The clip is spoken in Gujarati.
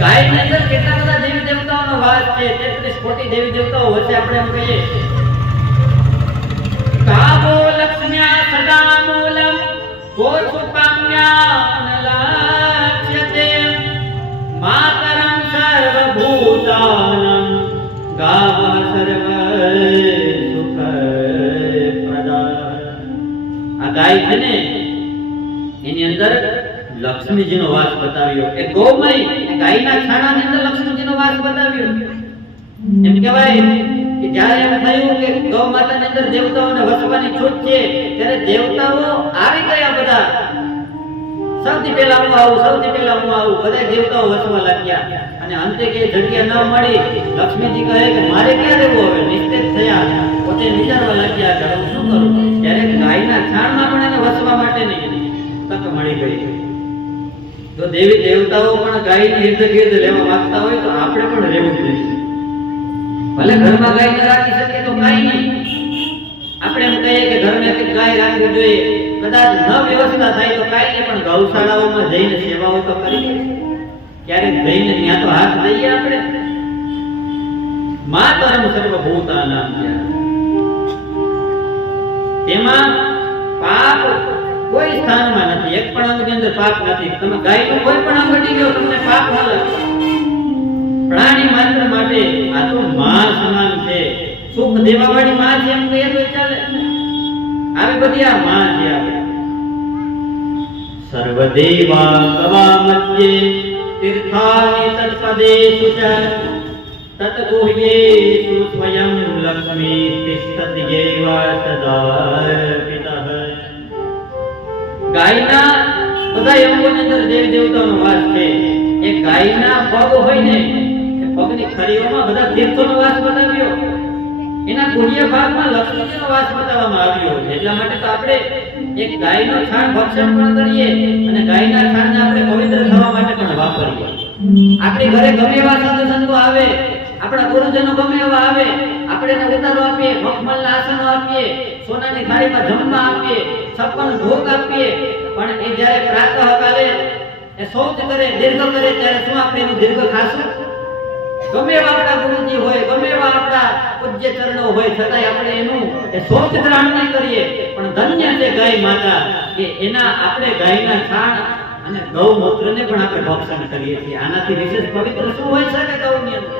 ગાયની અંદર કેટલા બધા દેવી દેવતાઓનો વાસ છે, 33 કોટી દેવી દેવતાઓ વચ્ચે આપણે એમ કહીએ કામો લક્ષ્મ્યા સદા મૂલમ ગોસુકામ્યા અનલાક્ષ્યતે માતરં સર્વભૂતાનાં ગાવઃ સર્વ સુખ પ્રદા. આ ગાય છે ને એની અંદર લક્ષ્મીજીનો વાસ બતાવ્યો. એ ગૌમય ગાયના છાણાની અંદર લક્ષ્મીજીનો વાસ બતાવ્યો. એમ કહેવાય કે જ્યારે એમ થયું કે ગૌ માતાની અંદર દેવતાઓને વસવાની છૂટ છે ત્યારે દેવતાઓ આવી ગયા બધા. સૌથી પહેલા હું આવું બધા દેવતાઓ વસવા લાગ્યા. અને અંતે કે જગ્યા ન મળી લક્ષ્મીજી કહે કે મારે ક્યાં રહેવું હવે, નિસ્તેજ થયા. પોતે વિચારવા લાગ્યા કે હું શું કરું. ત્યારે ગાયના છાણમાં પણ એને વસવા માટેની તક મળી ગઈ. તો દેવી દેવતાઓ પણ ગાયની ઇર્દ ગિર્દ લેવા માંગતા હોય તો આપણે પણ રહેવું જોઈએ. ભલે ઘરમાં ગાય ન રાખી શકીએ તો કાઈ નહીં, આપણે એમ કહીએ કે ઘરમાં એક ગાય રાખવી જોઈએ. કદાચ ન વ્યવસ્થા થાય તો કાઈ નહીં, પણ ગૌશાળાઓમાં જઈને સેવાઓ તો કરીએ. ક્યારેક જઈને ત્યાં તો હાથ દઈએ આપણે. માતરમ સર્વભૂતાનાં, તેમાં પાપ કોઈ સ્થાનમાં નથી. એક પણ અંગની અંદર પાપ નથી. તમે ગાયનું કોઈ પણ અંગ અડી ગયો તમને પાપ ન લાગે. પ્રાણી માત્ર માટે આ તો માં સમાન છે. સુખ દેવાવાળી માં છે એમ કહીએ તો ચાલે. આવી બધી આ માં છે. આપણે સર્વદેવા કવા મધ્યે તીર્થાની તત્પદેષુ ચ તત્ગુહ્યેષુ સ્વયં લક્ષ્મી તિષ્ઠત્યેવ સદા. ગાયના બધા અંગોની અંદર દેવી દેવતાઓનો વાસ છે. એ ગાયના પગ હોય ને એ પગની ખરીઓમાં બધા તીર્થોનો વાસ બતાવ્યો. એના પુણ્ય ભાગમાં લક્ષ્મીનો વાસ બતાવવામાં આવ્યો. એટલા માટે તો આપણે એક ગાયનો છાણ ભક્ષણ પણ કરીએ અને ગાયના છાણને આપણે પવિત્ર થવા માટે પણ વાપરીએ. આપણી ઘરે ગમે એવા સાધુ સંતો આવે, આપણા ગુરુજનો ગમે એવા આવે, આપણે એને ઉતારો આપીએ, મખમલના આસનો આપીએ, સોનાની થાળીમાં જમવા આપીએ, 56 ભોગ આપીએ, પણ એ જ્યારે પ્રાતઃકાલે એ શૌચ કરે, દીર્ઘ કરે ત્યારે શું આપણે એનું દીર્ઘ ખાશું? ગમે એવા આપણા ગુરુજી હોય, ગમે એવા આપણા પૂજ્ય ચરણો હોય, છતાંય આપણે એનું એ શૌચ ગ્રહણ નહીં કરીએ. પણ ધન્ય છે ગાય માતા કે એના આપણે ગાયના છાણ અને ગૌમૂત્રને પણ આપણે ભક્ષણ કરીએ છીએ. આનાથી વિશેષ પવિત્ર શું હોય શકે ગૌની અંદર?